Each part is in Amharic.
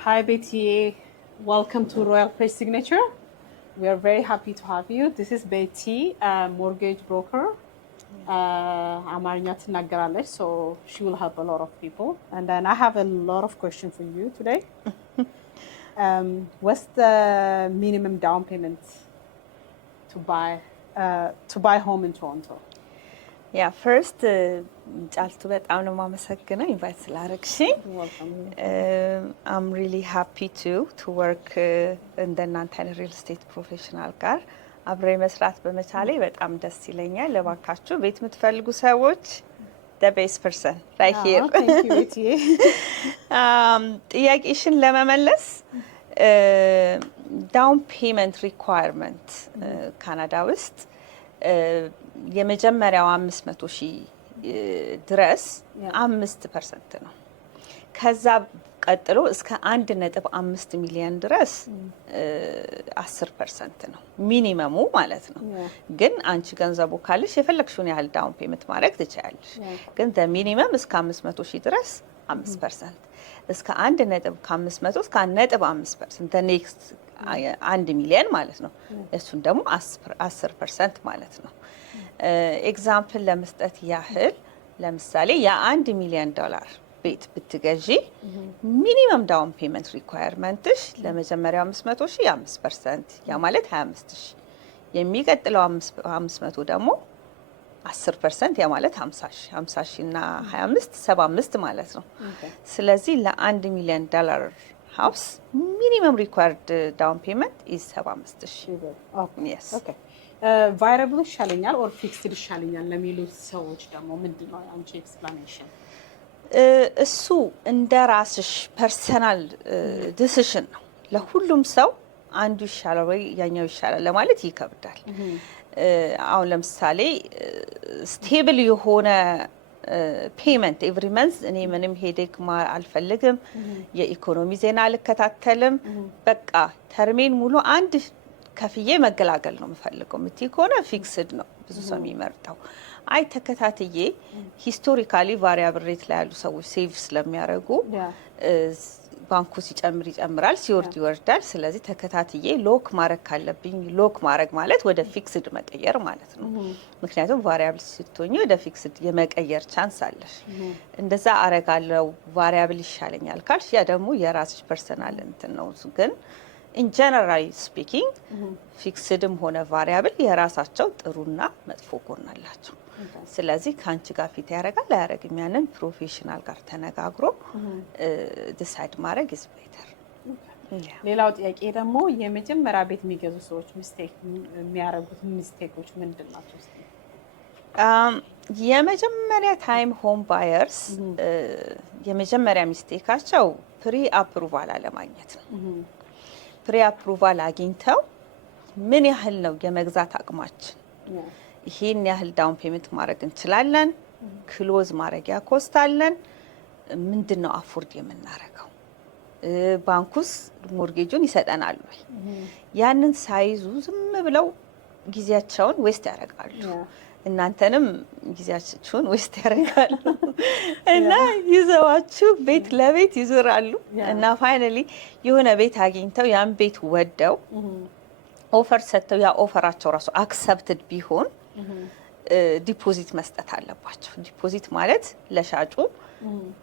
Hi Betty, welcome to Royal Place Signature. We are very happy to have you. This is Betty, a mortgage broker. አማርኛ ትናገራለች, so she will help a lot of people. And then I have a lot of questions for you today. What's the minimum down payment to buy home in Toronto? Yeah, first, ጫልቱ በጣም ነው የማመሰግነው ኢንቫይት ስላደረግሽኝ። I'm really happy to work እንደናንተ አይነት ሪል ስቴት ፕሮፌሽናል ጋር አብሬ መስራት በመቻሌ በጣም ደስ ይለኛል። ለባካችሁ ቤት የምትፈልጉ ሰዎች the best person right here. Thank you, Betty. ጥያቄሽን ለመመለስ ዳውን ፔመንት ሪኳየርመንት ካናዳ ውስጥ የመጀመሪያው 500,000 ድረስ 5% ነው። ከዛ ቀጥሎ እስከ 1.5 ሚሊዮን ድረስ 10% ነው ሚኒመሙ ማለት ነው። ግን አንቺ ገንዘቡ ካለሽ የፈለግሽውን ያህል ዳውን ፔመንት ማድረግ ትችያለሽ። ግን ሚኒመም እስከ 500,000 ድረስ 5%፣ እስከ 1.5 እስከ 1.5% ኔክስት 1 ሚሊዮን ማለት ነው። እሱን ደግሞ 10% ማለት ነው። ኤግዛምፕል ለመስጠት ያህል ለምሳሌ የ1 ሚሊዮን ዶላር ቤት ብትገዢ ሚኒመም ዳውን ፔመንት ሪኳየርመንትሽ ለመጀመሪያው 500,000 5%፣ ያ ማለት 25,000፣ የሚቀጥለው 500 ደግሞ 10%፣ ያ ማለት 50,000። 50,000 እና 25 75 ማለት ነው። ስለዚህ ለ1 ሚሊዮን ዶላር ሃውስ ሚኒመም ሪኳየርድ ዳውን ፔመንት ኢዝ 75,000። yes okay. ቫሪያብል ይሻለኛል ኦር ፊክስድ ይሻለኛል ለሚሉት ሰዎች ደግሞ ምንድነው አንቺ ኤክስፕላኔሽን? እሱ እንደ ራስሽ ፐርሰናል ዲሲሽን ነው። ለሁሉም ሰው አንዱ ይሻላል ወይ ያኛው ይሻላል ለማለት ይከብዳል። አሁን ለምሳሌ ስቴብል የሆነ ፔመንት ኤቭሪ መንዝ እኔ ምንም ሄዴክ አልፈልግም፣ የኢኮኖሚ ዜና አልከታተልም፣ በቃ ተርሜን ሙሉ አንድ ከፍዬ መገላገል ነው የምፈልገው ምትይ ከሆነ ፊክስድ ነው ብዙ ሰው የሚመርጠው። አይ ተከታትዬ ሂስቶሪካሊ ቫሪያብል ሬት ላይ ያሉ ሰዎች ሴቭ ስለሚያደርጉ ባንኩ ሲጨምር ይጨምራል፣ ሲወርድ ይወርዳል። ስለዚህ ተከታትዬ ሎክ ማድረግ ካለብኝ ሎክ ማድረግ ማለት ወደ ፊክስድ መቀየር ማለት ነው። ምክንያቱም ቫሪያብል ስትሆኚ ወደ ፊክስድ የመቀየር ቻንስ አለሽ። እንደዛ አረጋለው ቫሪያብል ይሻለኛል ካልሽ ያ ደግሞ የራስሽ ፐርሰናል እንትን ነው። ግን ኢን ጀነራል ስፒኪንግ ፊክስድም ሆነ ቫሪያብል የራሳቸው ጥሩና መጥፎ ጎን አላቸው። ስለዚህ ከአንቺ ጋር ፊት ያደርጋል አያደርግም ያንን ፕሮፌሽናል ጋር ተነጋግሮ ዲሳይድ ማድረግ ኢዝ ቤተር። ሌላው ጥያቄ ደግሞ የመጀመሪያ ቤት የሚገዙ ሰዎች ሚስቴክ የሚያደርጉት ሚስቴኮች ምንድን ናቸው? የመጀመሪያ ታይም ሆም ባየርስ የመጀመሪያ ሚስቴካቸው ፕሪ አፕሩቫል አለማግኘት ነው። ፕሪ አፕሩቫል አግኝተው ምን ያህል ነው የመግዛት አቅማችን፣ ይሄን ያህል ዳውን ፔመንት ማድረግ እንችላለን፣ ክሎዝ ማድረጊያ ኮስት አለን፣ ምንድነው አፎርድ የምናረገው፣ ባንኩስ ሞርጌጁን ይሰጠናል ወይ? ያንን ሳይዙ ዝም ብለው ጊዜያቸውን ዌስት ያደርጋሉ። እናንተንም ጊዜያችሁን ዌስት ያደርጋሉ እና ይዘዋችሁ ቤት ለቤት ይዞራሉ እና ፋይናሊ የሆነ ቤት አግኝተው ያን ቤት ወደው ኦፈር ሰጥተው ያ ኦፈራቸው ራሱ አክሰፕትድ ቢሆን ዲፖዚት መስጠት አለባቸው። ዲፖዚት ማለት ለሻጩ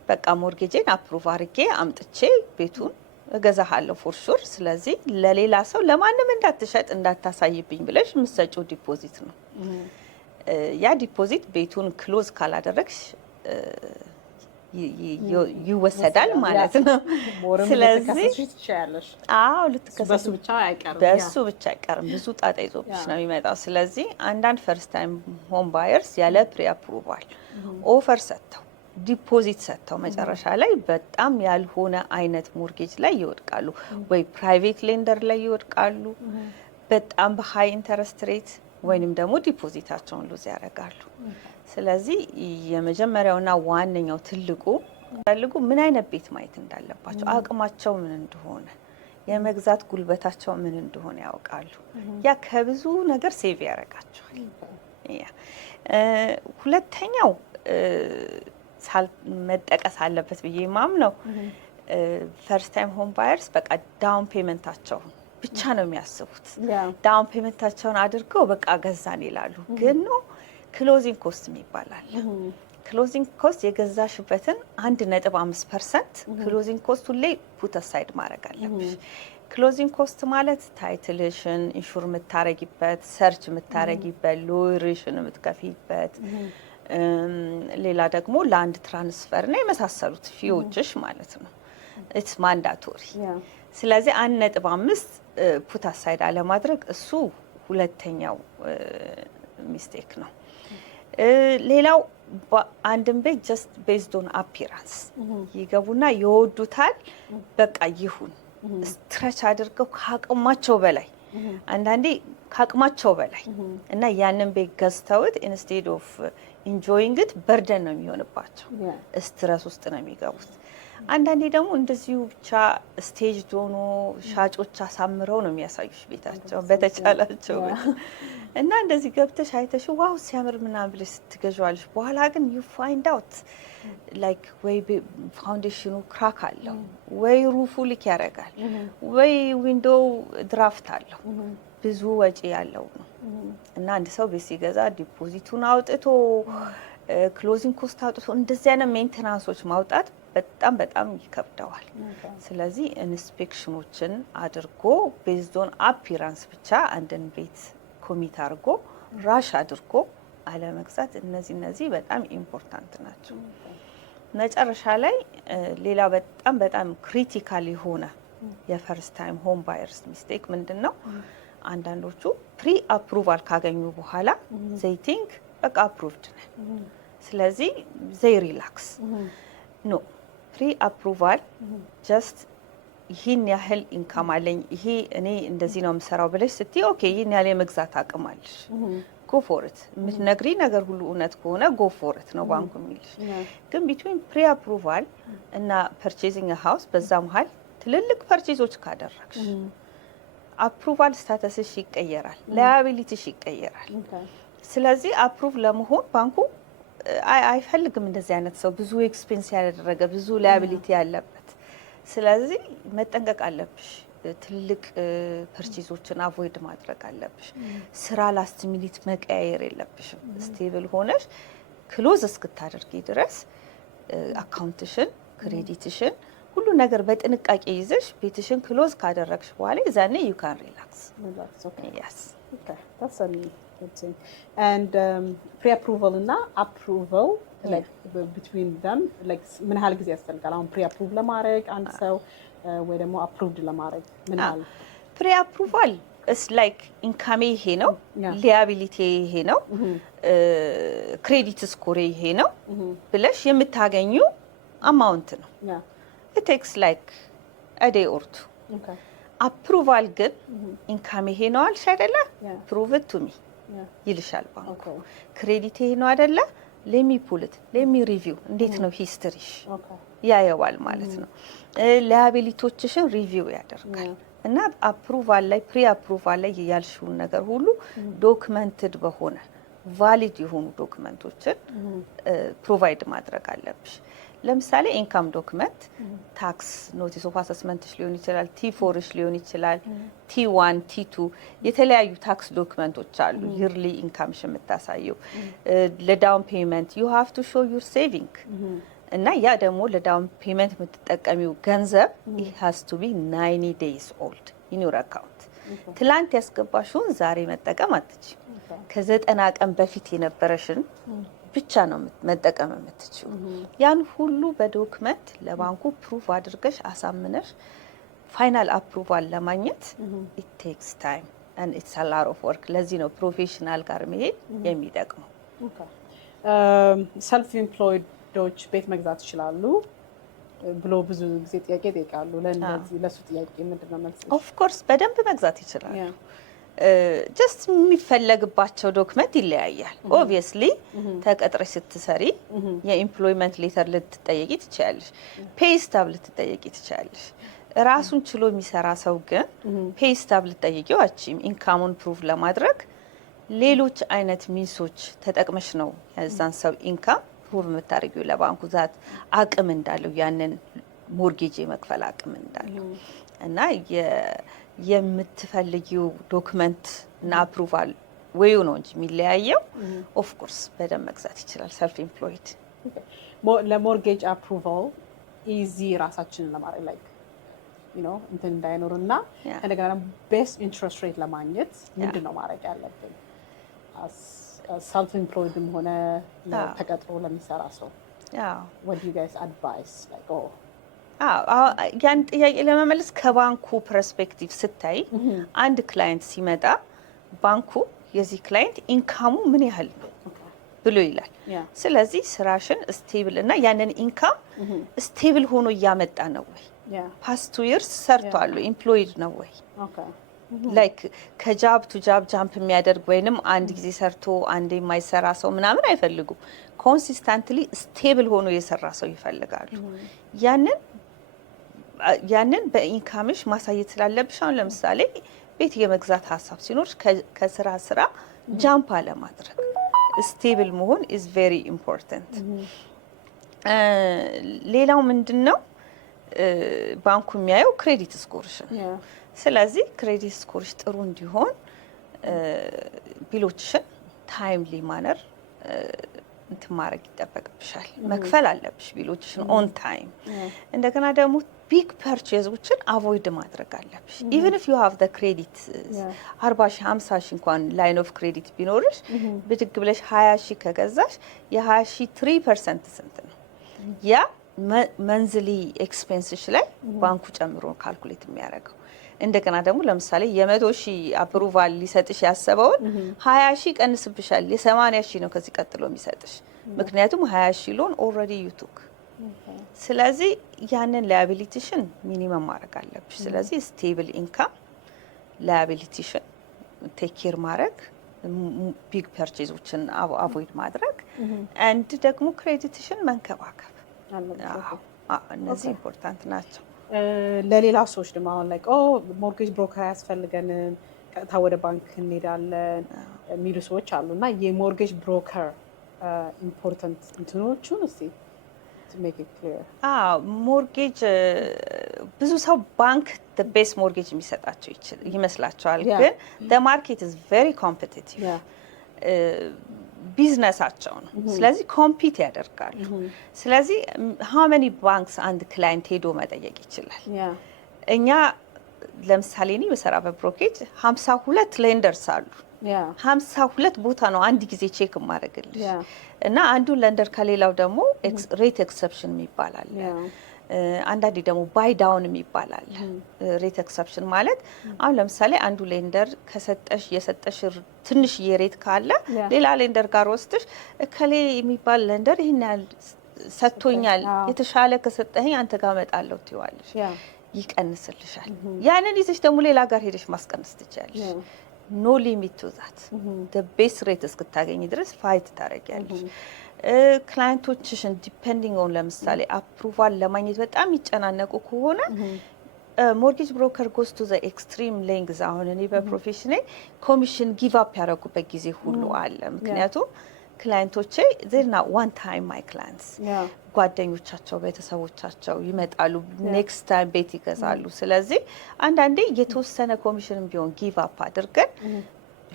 በቃ ሞርጌጄን አፕሩቭ አድርጌ አምጥቼ ቤቱን እገዛሃለሁ ፎር ሹር፣ ስለዚህ ለሌላ ሰው ለማንም እንዳትሸጥ እንዳታሳይብኝ ብለሽ የምትሰጪው ዲፖዚት ነው። ያ ዲፖዚት ቤቱን ክሎዝ ካላደረግሽ ይወሰዳል ማለት ነው። ስለዚህ አዎ ልትከሰሱ ብቻ አይቀርም፣ በሱ ብቻ አይቀርም፣ ብዙ ጣጣ ይዞብሽ ነው የሚመጣው። ስለዚህ አንዳንድ ፈርስት ታይም ሆም ባየርስ ያለ ፕሪ አፕሩቫል ኦፈር ሰጥተው ዲፖዚት ሰጥተው መጨረሻ ላይ በጣም ያልሆነ አይነት ሞርጌጅ ላይ ይወድቃሉ፣ ወይ ፕራይቬት ሌንደር ላይ ይወድቃሉ በጣም በሃይ ኢንተረስት ሬት፣ ወይንም ደግሞ ዲፖዚታቸውን ሉዝ ያደርጋሉ። ስለዚህ የመጀመሪያውና ዋነኛው ትልቁ ፈልጉ ምን አይነት ቤት ማየት እንዳለባቸው፣ አቅማቸው ምን እንደሆነ፣ የመግዛት ጉልበታቸው ምን እንደሆነ ያውቃሉ። ያ ከብዙ ነገር ሴቭ ያደርጋቸዋል። ሁለተኛው መጠቀስ አለበት ብዬ ማምነው ፈርስት ታይም ሆም ባየርስ በቃ ዳውን ፔመንታቸው ብቻ ነው የሚያስቡት። ዳውን ፔመንታቸውን አድርገው በቃ ገዛን ይላሉ። ግን ነው ክሎዚንግ ኮስት ይባላል። ክሎዚንግ ኮስት የገዛሽበትን 1.5% ክሎዚንግ ኮስቱ ላይ ፑት አሳይድ ማድረግ አለብሽ። ክሎዚንግ ኮስት ማለት ታይትልሽን ኢንሹር የምታረጊበት፣ ሰርች የምታረጊበት፣ ሎየርሽን የምትከፊበት፣ ሌላ ደግሞ ላንድ ትራንስፈር እና የመሳሰሉት ፊዎችሽ ማለት ነው። ኢትስ ማንዳቶሪ። ስለዚህ 1.5 ፑት አሳይድ አለማድረግ እሱ ሁለተኛው ሚስቴክ ነው። ሌላው አንድን ቤት ጀስት ቤዝድ ኦን አፒራንስ ይገቡና ይወዱታል። በቃ ይሁን ስትረች አድርገው ከአቅማቸው በላይ አንዳንዴ ከአቅማቸው በላይ እና ያንን ቤት ገዝተውት ኢንስቴድ ኦፍ ኢንጆይንግ ኢት በርደን ነው የሚሆንባቸው። ስትረስ ውስጥ ነው የሚገቡት። አንዳንዴ ደግሞ እንደዚሁ ብቻ ስቴጅ ሆኖ ሻጮች አሳምረው ነው የሚያሳዩሽ ቤታቸው በተቻላቸው እና እንደዚህ ገብተሽ አይተሽ ዋው ሲያምር ምናምን ብለሽ ስትገዣዋለሽ። በኋላ ግን ዩ ፋይንድ አውት ላይክ ወይ ፋውንዴሽኑ ክራክ አለው፣ ወይ ሩፉ ሊክ ያደርጋል፣ ወይ ዊንዶው ድራፍት አለው። ብዙ ወጪ ያለው ነው እና አንድ ሰው ቤት ሲገዛ ዲፖዚቱን አውጥቶ ክሎዚንግ ኮስት አውጥቶ እንደዚህ አይነት ሜንቴናንሶች ማውጣት በጣም በጣም ይከብደዋል። ስለዚህ ኢንስፔክሽኖችን አድርጎ ቤዝድ ኦን አፒራንስ ብቻ አንድን ቤት ኮሚት አድርጎ ራሽ አድርጎ አለመግዛት፣ እነዚህ በጣም ኢምፖርታንት ናቸው። መጨረሻ ላይ ሌላ በጣም በጣም ክሪቲካል የሆነ የፈርስት ታይም ሆም ባየርስ ሚስቴክ ምንድን ነው? አንዳንዶቹ ፕሪ አፕሩቫል ካገኙ በኋላ ዘይ ቲንክ በቃ አፕሩቭድ ነን፣ ስለዚህ ዘይ ሪላክስ። ኖ ፕሪ አፕሩቫል ጀስት ይህን ያህል ኢንካም አለኝ፣ ይሄ እኔ እንደዚህ ነው የምሰራው ብለሽ ስትይ ኦኬ ይህን ያህል የመግዛት አቅም አለሽ፣ ጎ ፎርት። የምትነግሪ ነገር ሁሉ እውነት ከሆነ ጎ ፎርት ነው ባንኩ የሚልሽ። ግን ቢትዊን ፕሪ አፕሩቫል እና ፐርቼዚንግ ሃውስ በዛ መሀል ትልልቅ ፐርቼዞች ካደረግሽ አፕሩቫል ስታተስሽ ይቀየራል፣ ላያቢሊቲሽ ይቀየራል። ስለዚህ አፕሩቭ ለመሆን ባንኩ አይፈልግም እንደዚህ አይነት ሰው ብዙ ኤክስፔንስ ያደረገ ብዙ ላያቢሊቲ ያለበት። ስለዚህ መጠንቀቅ አለብሽ። ትልቅ ፐርቼዞችን አቮይድ ማድረግ አለብሽ። ስራ ላስት ሚኒት መቀያየር የለብሽም። ስቴብል ሆነሽ ክሎዝ እስክታደርጊ ድረስ አካውንትሽን፣ ክሬዲትሽን ሁሉ ነገር በጥንቃቄ ይዘሽ ቤትሽን ክሎዝ ካደረግሽ በኋላ ዛኔ ዩ ካን ሪላክስ። yes okay that's a good thing. And pre-approval እና approval like between them like ምን ያህል ጊዜ ያስፈልጋል? አሁን pre-approve ለማድረግ አንድ ሰው ወይ ደግሞ approved ለማድረግ ምን ያህል? pre-approval is like ኢንካሜ ይሄ ነው፣ ሊያቢሊቲ ይሄ ነው፣ ክሬዲት ስኮር ይሄ ነው ብለሽ የምታገኙ አማውንት ነው። it takes like a day or two. okay አፕሩቫል ግን ኢንካም ይሄ ነው አልሽ አይደለ? ፕሩቭ ኢት ቱ ሚ ይልሻል ባንኩ። ክሬዲት ይሄ ነው አይደለ? ሌሚ ፑልት ሌሚ ሪቪው እንዴት ነው ሂስትሪሽ ያየዋል ማለት ነው። ላያቢሊቲዎችሽን ሪቪው ያደርጋል እና አፕሩቫል ላይ ፕሪ አፕሩቫል ላይ ያልሽውን ነገር ሁሉ ዶክመንትድ በሆነ ቫሊድ የሆኑ ዶክመንቶችን ፕሮቫይድ ማድረግ አለብሽ። ለምሳሌ ኢንካም ዶክመንት ታክስ ኖቲስ ኦፍ አሰስመንትሽ ሊሆን ይችላል፣ ቲ4ሽ ሊሆን ይችላል፣ ቲ1 ቲ2 የተለያዩ ታክስ ዶክመንቶች አሉ። ይርሊ ኢንካምሽ የምታሳየው ለዳውን ፔመንት ዩ ሃቭ ቱ ሾው ዩር ሴቪንግ እና ያ ደግሞ ለዳውን ፔመንት የምትጠቀሚው ገንዘብ it has to be 90 days old in your account። ትላንት ያስገባሽውን ዛሬ መጠቀም አትችይም። ከ90 ቀን በፊት የነበረሽን ብቻ ነው መጠቀም የምትችይው። ያን ሁሉ በዶክመንት ለባንኩ ፕሩፍ አድርገሽ አሳምነሽ ፋይናል አፕሩቫል ለማግኘት it takes time and it's a lot of work። ለዚህ ነው ፕሮፌሽናል ጋር መሄድ የሚጠቅመው። ሰልፍ ኢምፕሎይዶች ቤት መግዛት ይችላሉ ብሎ ብዙ ጊዜ ጥያቄ ይጠይቃሉ። ለእነዚህ ለሱ ጥያቄ ምንድን ነው መልስ? ኦፍ ኮርስ በደንብ መግዛት ይችላሉ። ጀስት የሚፈለግባቸው ዶክመንት ይለያያል። ኦብቪየስሊ ተቀጥረሽ ስትሰሪ የኢምፕሎይመንት ሌተር ልትጠየቂ ትችያለሽ፣ ፔይ ስታብ ልትጠየቂ ትችያለሽ። ራሱን ችሎ የሚሰራ ሰው ግን ፔይ ስታብ ልትጠየቂው አችም ኢንካሙን ፕሩቭ ለማድረግ ሌሎች አይነት ሚንሶች ተጠቅመሽ ነው የዛን ሰው ኢንካም ፕሩቭ የምታደርጊው ለባንኩ ዛት አቅም እንዳለው ያንን ሞርጌጅ የመክፈል አቅም እንዳለው እና የምትፈልጊው ዶክመንት እና አፕሩቫል ወዩ ነው እንጂ የሚለያየው ኦፍ ኮርስ በደንብ መግዛት ይችላል ሰልፍ ኤምፕሎይድ ለሞርጌጅ አፕሩቫል ኢዚ ራሳችንን ለማድረግ ላይክ እንትን እንዳይኖርና እንደገና ቤስት ኢንትረስት ሬት ለማግኘት ምንድን ነው ማድረግ ያለብን ሰልፍ ኤምፕሎይድም ሆነ ተቀጥሮ ለሚሰራ ሰው what do you guys advise like ያን ጥያቄ ለመመለስ ከባንኩ ፐርስፔክቲቭ ስታይ አንድ ክላይንት ሲመጣ ባንኩ የዚህ ክላይንት ኢንካሙ ምን ያህል ነው ብሎ ይላል ስለዚህ ስራሽን ስቴብል እና ያንን ኢንካም ስቴብል ሆኖ እያመጣ ነው ወይ ፓስት 2 years ሰርቷል ኤምፕሎይድ ነው ወይ ላይክ ከጃብ ቱ ጃብ ጃምፕ የሚያደርግ ወይንም አንድ ጊዜ ሰርቶ አንድ የማይሰራ ሰው ምናምን አይፈልጉም ኮንሲስተንትሊ ስቴብል ሆኖ የሰራ ሰው ይፈልጋሉ ያንን በኢንካምሽ ማሳየት ስላለብሽ አሁን ለምሳሌ ቤት የመግዛት ሀሳብ ሲኖር ከስራ ስራ ጃምፕ አለ ማድረግ ስቴብል መሆን is very important ሌላው ምንድነው ባንኩ የሚያየው ክሬዲት ስኮርሽ ስለዚህ ክሬዲት ስኮርሽ ጥሩ እንዲሆን ቢሎችሽን ታይምሊ ማነር እንትን ማድረግ ይጠበቅብሻል መክፈል አለብሽ ቢሎችሽን ኦን ታይም እንደገና ደግሞ ቢግ ፐርቼዞችን አቮይድ ማድረግ አለብሽ even if you have the credit 40 50 እንኳን ላይን ኦፍ ክሬዲት ቢኖርሽ ብድግ ብለሽ 20 ከገዛሽ የ20 3% ስንት ነው ያ መንዝሊ ኤክስፔንስሽ ላይ ባንኩ ጨምሮ ካልኩሌት የሚያደርገው እንደገና ደግሞ ለምሳሌ የ100,000 አፕሩቫል ሊሰጥሽ ያሰበውን 20,000 ቀንስብሻል የ80,000 ነው ከዚህ ቀጥሎ የሚሰጥሽ ምክንያቱም 20,000 ሎን ኦልሬዲ ዩ ቱክ ስለዚህ ያንን ላያቢሊቲሽን ሚኒመም ማድረግ አለብሽ ስለዚህ ስቴብል ኢንካም ላያቢሊቲሽን ቴክ ኬር ማድረግ ቢግ ፐርቼዞችን አቮይድ ማድረግ አንድ ደግሞ ክሬዲትሽን መንከባከብ እነዚህ ኢምፖርታንት ናቸው ለሌላ ሰዎች ደግሞ አሁን ላይ ሞርጌጅ ብሮከር ያስፈልገንም ቀጥታ ወደ ባንክ እንሄዳለን የሚሉ ሰዎች አሉ እና የሞርጌጅ ብሮከር ኢምፖርታንት እንትኖቹን እስቲ to make it clear ሞርጌጅ ብዙ ሰው ባንክ the best mortgage የሚሰጣቸው ይመስላቸዋል ግን the market is very competitive ቢዝነሳቸው ነው ስለዚህ ኮምፒት ያደርጋሉ ስለዚህ how many banks አንድ ክላይንት ሄዶ መጠየቅ ይችላል እኛ ለምሳሌ እኔ በሰራበት ብሮኬጅ 52 ሌንደርስ አሉ 52 ቦታ ነው አንድ ጊዜ ቼክ ማድረግልሽ እና አንዱ ሌንደር ከሌላው ደግሞ ሬት ኤክሰፕሽን ይባላል አንዳንዴ ደግሞ ባይ ዳውን ይባላል ሬት ኤክሰፕሽን ማለት አሁን ለምሳሌ አንዱ ሌንደር ከሰጠሽ የሰጠሽ ትንሽ የሬት ካለ ሌላ ሌንደር ጋር ወስደሽ ከሌ የሚባል ሌንደር ይሄን ያህል ሰጥቶኛል የተሻለ ከሰጠኝ አንተ ጋር መጣለው ትይዋለሽ ይቀንስልሻል ያንን ይዘሽ ደግሞ ሌላ ጋር ሄደሽ ማስቀነስ ትችያለሽ ኖ ሊሚት ቱ ዛት the best rate እስክታገኝ ድረስ ፋይት ታረጊያለሽ ክላይንቶችሽን ዲፔንዲንግ ኦን ለምሳሌ አፕሩቫል ለማግኘት በጣም ይጨናነቁ ከሆነ ሞርጌጅ ብሮከር ጎስ ቱ ዘ ኤክስትሪም ሌንግዝ አሁን እኔ በፕሮፌሽኔ ኮሚሽን ጊቭ አፕ ያደረጉበት ጊዜ ሁሉ አለ ምክንያቱም ክላይንቶቼ they're not one time my clients ጓደኞቻቸው ቤተሰቦቻቸው ይመጣሉ ኔክስት ታይም ቤት ይገዛሉ ስለዚህ አንዳንዴ የተወሰነ ኮሚሽን ቢሆን ጊቭ አፕ አድርገን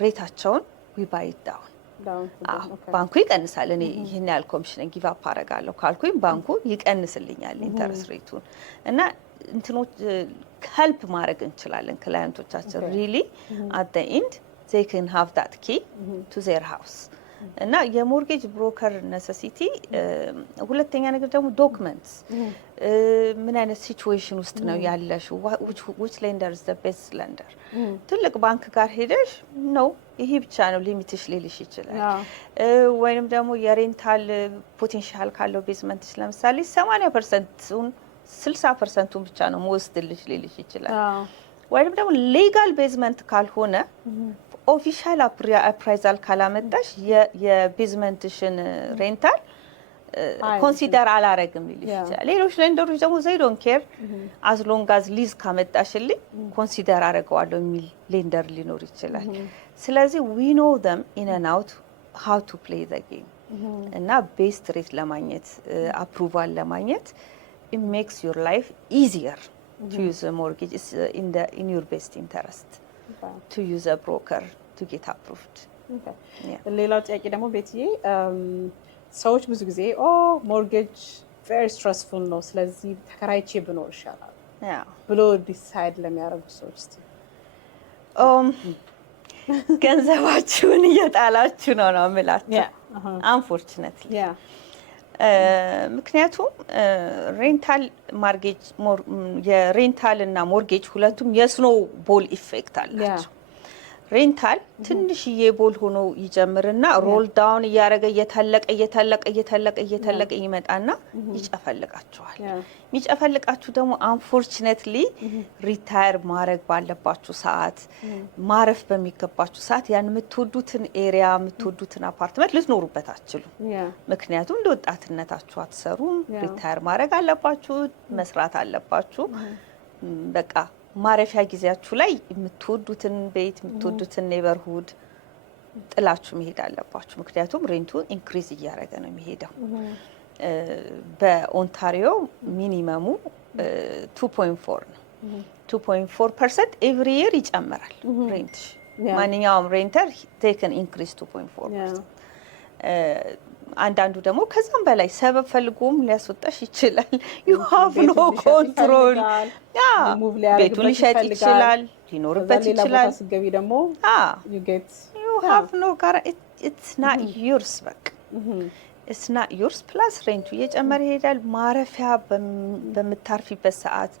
ሬታቸውን we buy it down ባንኩ ይቀንሳል እኔ ይሄን ያህል ኮሚሽን ጊቭ አፕ አደርጋለሁ ካልኩኝ ባንኩ ይቀንስልኛል ኢንተረስት ሬቱን እና እንትኖች ሄልፕ ማድረግ እንችላለን ክላይንቶቻችን really at the end they can have that key to their house እና የሞርጌጅ ብሮከር ኔሴሲቲ ሁለተኛ ነገር ደግሞ ዶክመንትስ ምን አይነት ሲቹዌሽን ውስጥ ነው ያለሽ which lender is the best lender ትልቅ ባንክ ጋር ሄደሽ ነው ይሄ ብቻ ነው ሊሚትሽ ሊልሽ ይችላል ወይንም ደግሞ የሬንታል ፖቴንሻል ካለው ቤዝመንትሽ ለምሳሌ 80%ን 60%ን ብቻ ነው መወስድልሽ ሊልሽ ይችላል ወይንም ደግሞ ሌጋል ቤዝመንት ካልሆነ ኦፊሻል አፕራይዛል ካላመጣሽ የቤዝመንትሽን ሬንታል ኮንሲደር አላረግም ይልሽ ይችላል ሌሎች ሌንደሮች ደግሞ they don't care as long as ሊዝ ካመጣሽልኝ ኮንሲደር አረጋዋለሁ የሚል ሌንደር ሊኖር ይችላል ስለዚህ we know them in and out how to play the game እና ቤስት ሬት ለማግኘት አፕሩቫል ለማግኘት it makes your life easier to use a mortgage. It's in your best interest to use a broker to get approved. ሌላው ጥያቄ ደግሞ ቤትዬ ሰዎች ብዙ ጊዜ ሞርጌጅ very stressful ነው ስለዚህ ተከራይቼ ብኖር ይሻላል ብሎ ዲሳይድ ለሚያደርጉ ሰዎች ገንዘባችሁን እየጣላችሁ ነው የምላችሁ unfortunately ምክንያቱም ሬንታል ማርጌጅ የሬንታል እና ሞርጌጅ ሁለቱም የስኖው ቦል ኢፌክት አላቸው ሬንታል ትንሽዬ ቦል ሆኖ ይጀምርና ሮል ዳውን እያደረገ እየተለቀ ይመጣና ይጨፈልቃችኋል የሚጨፈልቃችሁ ደግሞ አንፎርቹኔትሊ ሪታየር ማድረግ ባለባችሁ ሰዓት ማረፍ በሚገባችሁ ሰዓት ያን የምትወዱትን ኤሪያ የምትወዱትን አፓርትመንት ልትኖሩበት አትችሉ ምክንያቱም እንደ ወጣትነታችሁ አትሰሩም ሪታየር ማድረግ አለባችሁ መስራት አለባችሁ በቃ ማረፊያ ጊዜያችሁ ላይ የምትወዱትን ቤት የምትወዱትን ኔበርሁድ ጥላችሁ መሄድ አለባችሁ ምክንያቱም ሬንቱ ኢንክሪዝ እያደረገ ነው የሚሄደው በኦንታሪዮ ሚኒመሙ 2.4 ነው 2.4% ኤቭሪ ይር ይጨምራል ሬንት ማንኛውም ሬንተር ቴክን ኢንክሪዝ 2.4% አንዳንዱ ደግሞ ከዛም በላይ ሰበብ ፈልጎም ሊያስወጣሽ ይችላል you have no control ቤቱን ሊሸጥ ይችላል ሊኖርበት ይችላል ገቢ ደግሞ you have no it's not yours በቃ it's not yours plus ሬንቱ እየጨመረ ይሄዳል ማረፊያ በምታርፊበት ሰዓት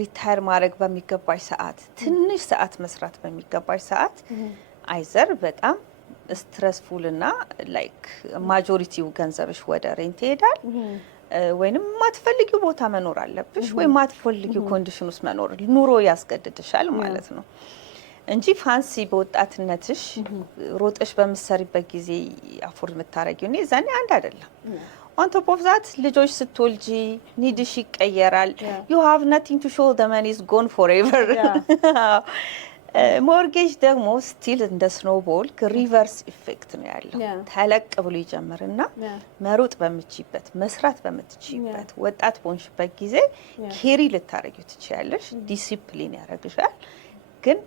ሪታየር ማድረግ በሚገባሽ ሰዓት ትንሽ ሰዓት መስራት በሚገባሽ ሰዓት አይዘር በጣም ስትረስፉል እና ላይክ ማጆሪቲው ገንዘብሽ ወደ ሬንት ይሄዳል ወይንም ማትፈልጊው ቦታ መኖር አለብሽ ወይ ማትፈልጊው ኮንዲሽን ውስጥ መኖር ኑሮ ያስገድድሻል ማለት ነው እንጂ ፋንሲ በወጣትነትሽ ሮጠሽ በመሰሪበት ጊዜ አፎርድ የምታረጊው ነው ዛኔ አንድ አይደለም on top of that ልጆች ስትወልጂ ኒድሽ ይቀየራል you have nothing to show the money is gone forever ሞርጌጅ ደግሞ ስቲል እንደ ስኖውቦል ሪቨርስ ኢፌክት ነው ያለው ተለቅ ብሎ ይጀምርና መሮጥ በምትችይበት መስራት በምትችይበት ወጣት በሆንሽበት ጊዜ ኬሪ ልታረጊው ትችያለሽ ዲሲፕሊን ያረግሻል ግን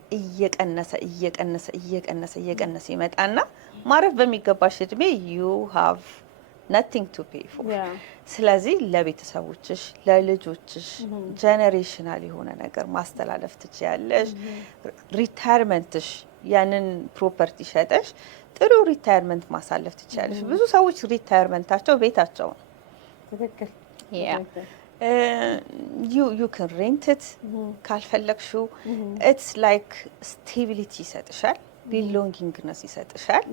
እየቀነሰ ይመጣና ማረፍ በሚገባሽ እድሜ you have nothing to pay for ስለዚህ ለቤተሰቦችሽ ለልጆችሽ ጀነሬሽናል የሆነ ነገር ማስተላለፍ ትችያለሽ ሪታየርመንትሽ ያንን ፕሮፐርቲ ሸጠሽ ጥሩ ሪታየርመንት ማሳለፍ ትችያለሽ ብዙ ሰዎች ሪታየርመንታቸው ቤታቸው ነው ትክክል you can rent it ካልፈለግሽው it's like stability ይሰጥሻል belongingness ይሰጥሻል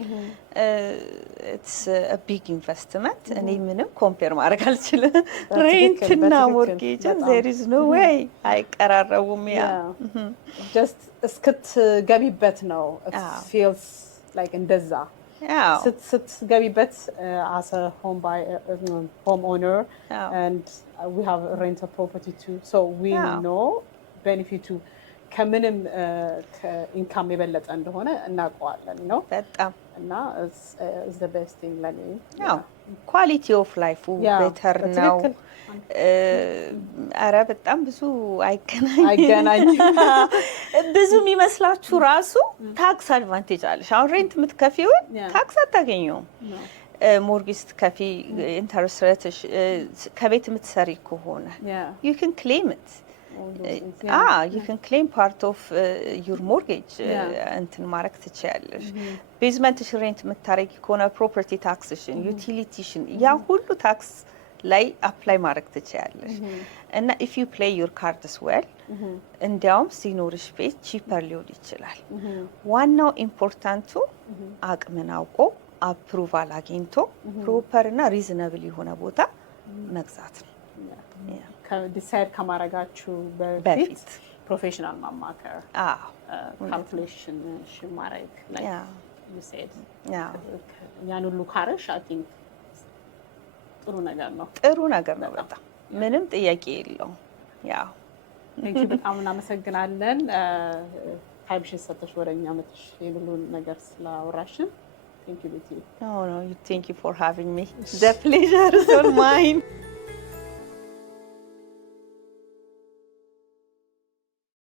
it's a big investment እኔ ምንም ኮምፔር ማድረግ አልችልም ሬንት እና ሞርጌጅ there is no way አይቀራረቡም just እስክትገቢበት ነው it feels like እንደዛ ስትገቢበት as a home owner and we have a rental property too so we know benefit to ከምንም ኢንካም የበለጠ እንደሆነ እናውቀዋለን ነው በጣም እና is the best thing ለኔ ኳሊቲ ኦፍ ላይፉ ቤተር ነው አረ በጣም ብዙ አይገናኝ ብዙ የሚመስላችሁ ራሱ ታክስ አድቫንቴጅ አለሽ አሁን ሬንት የምትከፊውን ታክስ አታገኙም ሞርጌጅ ስትከፊ ኢንተረስት ሬትሽ ከቤት የምትሰሪ ከሆነ you can claim it you can claim part of your mortgage እንትን ማድረግ ትችያለሽ ቤዝመንትሽ ሬንት የምታረጊ ከሆነ ፕሮፐርቲ ታክስሽን ዩቲሊቲሽን ያ ሁሉ ታክስ ላይ አፕላይ ማድረግ ትችያለሽ እና if you play your cards well እንዲያውም ሲኖርሽ ቤት ቺፐር ሊሆን ይችላል ዋናው ኢምፖርታንቱ አቅምን አውቆ አፕሩቫል አግኝቶ ፕሮፐር እና ሪዝነብል የሆነ ቦታ መግዛት ነው ዲሳይድ ከማረጋችሁ በፊት ፕሮፌሽናል ማማከር ካልኩሌሽን ማድረግ like you said ያን ሁሉ ካረሽ I think ጥሩ ነገር ነው በጣም ምንም ጥያቄ የለውም በጣም እናመሰግናለን ታይምሽን ሰጥተሽ ወደኛ መጥተሽ ሁሉ ነገር ስላወራሽን thank you Betty thank you for having me the pleasure is all mine